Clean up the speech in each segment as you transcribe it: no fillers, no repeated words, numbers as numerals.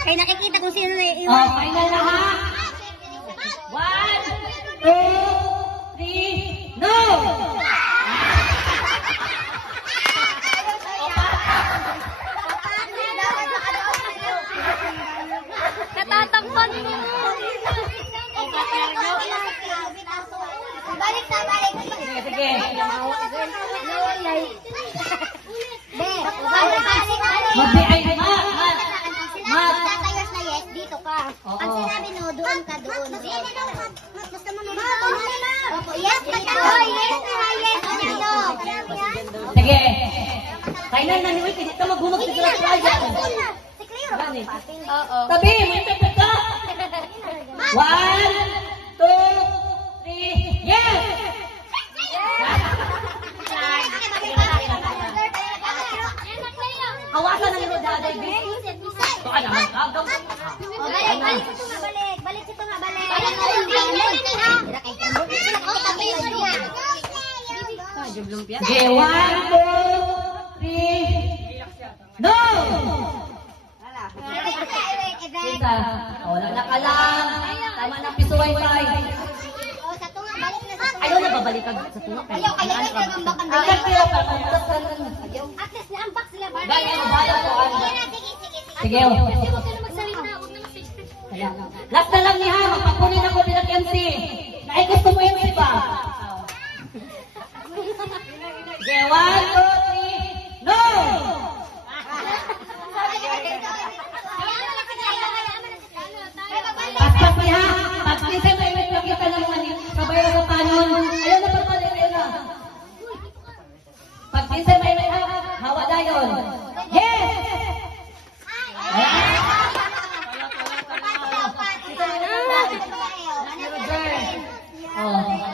Kaya nakikita kung sino na iwan. Oh, final na ha. 1, 2, 3, no! Natatampan mo. Balik na, balik. Sige, sige. Mabi ay Tatayos na yes, dito ka. Oo. Ang sinabi no, doon ka doon. Gusto mo naman. Opo, yes, pagkahoy, yes, yes, ano. Sige. Final na ni Wiki, dito maghumag sa sila playa. Si Cleo. Oo. Sabi, may pepet ka. 1, 2, 3, yes! Hawasan ng ilo daday, B. Ito ka naman, kagaw. Balik ito nga, balik. Balik ito nga, balik. Okay, 1, 2, 3, no! Kita. Wala na ka lang. Tama na pisuway tay. Ayaw na babalik ka sa tunga. Ayaw, kaya na lang bakang Agad kayo pa. Access na ang box nila. Gaya mo ba ko? Sige. Huwag ka na magsalita. Huwag na mag-Facebook. Last na lang ni ha. Magpakunin ako bilang MC. Dahil gusto mo MC pa. Okay, 1, 2, 3, no! Paspas ni ha. Pagkisip na imit lang kita ng mga kabay na kapanon. Ayaw na pagpalit. Ayaw na. Pagkisip na imit ha. Hawa na yun. Yes! Oh.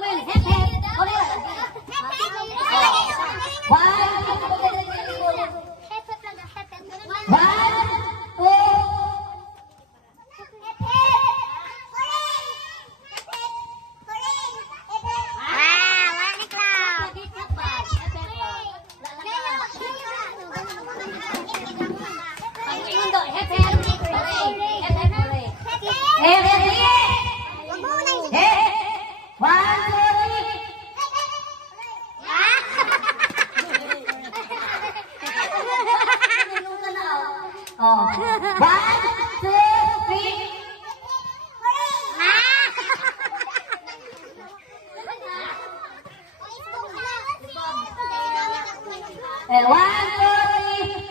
Samuel, hep, hep. Okay. One, two, Pag-indo, hep, hep. Hooray. Hep, hep, hooray. Hep, hep, hep. Hep. One, two, three. Oh. One, two, three. One, two, three.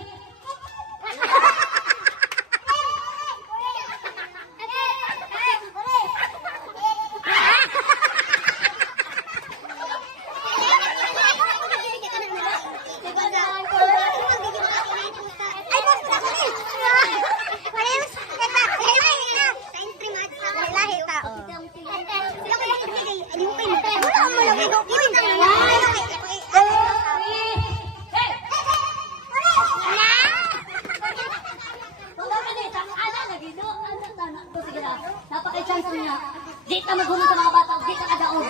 Napaka-chance mo niya. Di ka magulo sa mga bata. Di ka kadaog.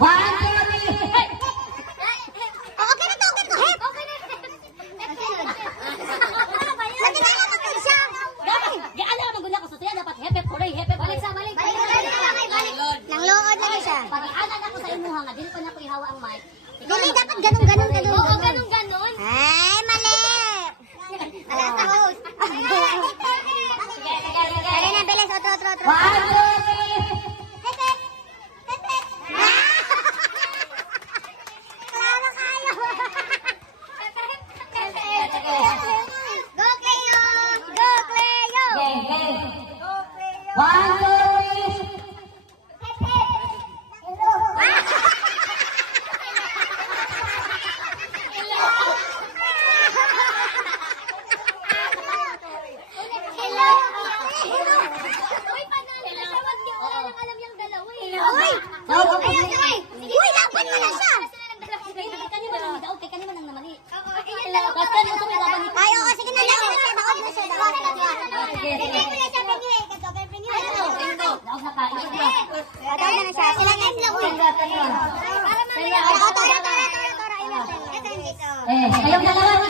One, two, three. Hey! Okay na to, okay na to. Hep. Okay na. Natinala ko siya. Dapat, di alam ang magulo ko sa tiyan. Dapat hepe, hooray, hepe, Balik sa, balik. Nang lood na siya. Pag-ianan ako sa imuha nga, dili pa na ko ihawa ang mic. Dili, dapat ganun. Oo, ganun. Ay, mali. Ala, tapos. Dali na, bilis. Otro. One, two, three. Klaro kayo. Go, Cleo! Go, Cleo! Game, game. Go, Cleo! One, two, three. Uy, laban mo na siya! Ay, oo, sige na lang. Daog na siya. Pingin mo na siya, pingin. Daog na siya. Sila na lang. Eh, kayong dalawa,